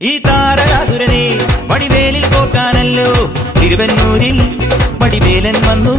ഈ താരരാതുരനെ വടിവേലിൽ പോക്കാനല്ലോ തിരുവന്നൂരിൽ വടിവേലൻ വന്നു.